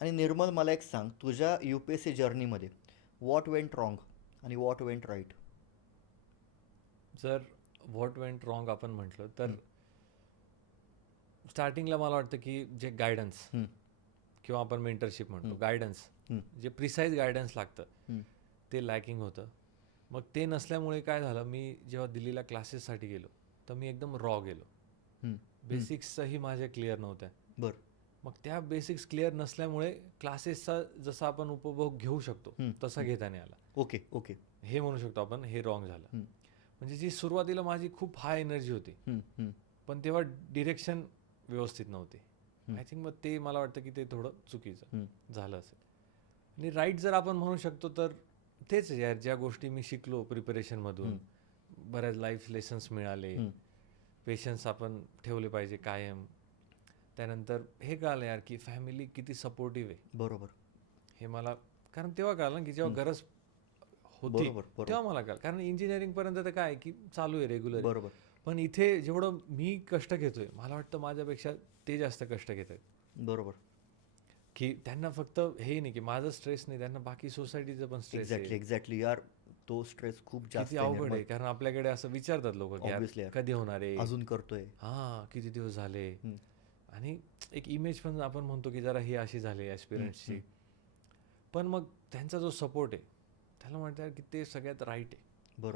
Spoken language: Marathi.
आणि निर्मल, मला एक सांग, तुझ्या यू पी एस सी जर्नीमध्ये व्हॉट वेंट रॉंग आणि व्हॉट वेंट राईट? जर व्हॉट वेंट रॉंग आपण म्हटलं तर स्टार्टिंगला मला वाटतं की जे गायडन्स किंवा आपण मेंटरशिप म्हणतो गायडन्स, जे प्रिसाईज गायडन्स लागतं ते लॅकिंग होतं. मग ते नसल्यामुळे काय झालं, मी जेव्हा दिल्लीला क्लासेससाठी गेलो तर मी एकदम रॉ गेलो. बेसिक्सही माझ्या क्लिअर नव्हत्या. बरं. मग त्या बेसिक्स क्लिअर नसल्यामुळे क्लासेसचा जसा आपण उपभोग घेऊ शकतो तसा घेता नाही आला. Okay okay. हे म्हणू शकतो आपण, हे रॉंग झालं. म्हणजे जी सुरुवातीला माझी खूप हाय एनर्जी होती, पण तेव्हा डिरेक्शन व्यवस्थित नव्हती. आय थिंक मग ते मला वाटतं की ते थोडं चुकीचं झालं असेल. आणि राईट जर आपण म्हणू शकतो तर तेच यार, ज्या गोष्टी मी शिकलो प्रिपरेशनमधून, बऱ्याच लाईफ लेसन्स मिळाले, पेशन्स आपण ठेवले पाहिजे कायम. त्यानंतर हे कळालं यार की फॅमिली किती सपोर्टिव्ह आहे. बरोबर. हे मला, कारण तेव्हा कळलं की जेव्हा गरज होती बरोबर बरोबर तेव्हा मला कळलं. कारण इंजिनिअरिंगपर्यंत तर काय की चालू आहे, रेग्युलर आहे. बरोबर पण इथे जेवढं मी कष्ट घेतोय, मला वाटतं माझ्यापेक्षा ते जास्त कष्ट घेत आहेत. बरोबर. की त्यांना फक्त हे नाही की माझं स्ट्रेस नाही, त्यांना बाकी सोसायटीचं पण स्ट्रेस एक्झॅक्टली आहे. एक्झॅक्टली यार, तो स्ट्रेस खूप किती जास्त आहे अवघड निर्मल. आहे, कारण आपल्याकडे असं विचारतात लोक की यार ऑब्व्हियसली यार, कधी होणार आहे, अजून करतोय. हां किती दिवस झाले. आणि एक इमेज पण आपण म्हणतो की जरा ही अशी झाली ॲस्पिरंट्सची. पण मग त्यांचा जो सपोर्ट आहे त्याला म्हणतात की ते सगळ्यात राईट आहे.